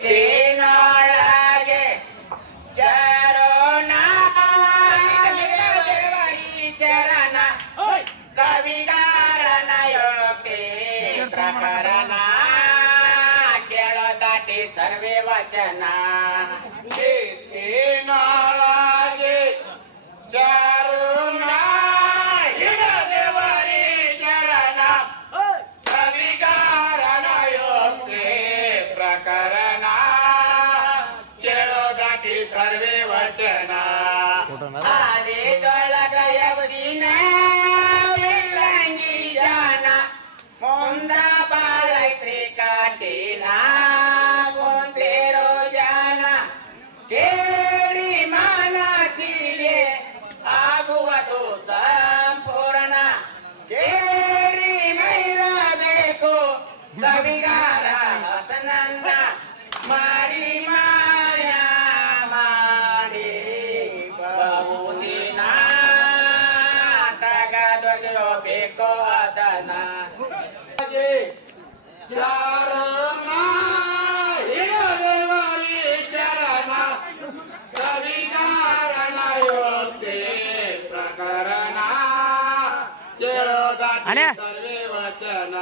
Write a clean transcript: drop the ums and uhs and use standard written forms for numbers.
तेनाळागे चरणा चरणा कविगारना योगे प्रकरणा केळदाटे सर्वे वचना तेनाळागे चरणा हिडदेवरी शरणा कविगारना योगे प्रकरणा सर्वे वचना आले दोळगयवदीन विल्लंगी जाना मोंदा बाळैत्री काटेना ಗೋಂತೆ ರೋಜಾನ ಕೇಳಿ ಮನಸ್ಸಿಗೆ ಆಗುವುದು ಸಂಪೂರ್ಣ ಕೇಳಿ ಮೈರಬೇಕು ಕವಿಗಾರ ಹಸನನ್ನ ಮಾರಿ ಬೇಕು ಅದನ ಶರಣ ಹಿಡದೇವರಿ ಶರಣ ಕವಿಗಾರನ ಯೋಗ್ಯ ಪ್ರಕರಣ ಕೇಳೋದಾಟಿ ಸರ್ವೇ ವಚನ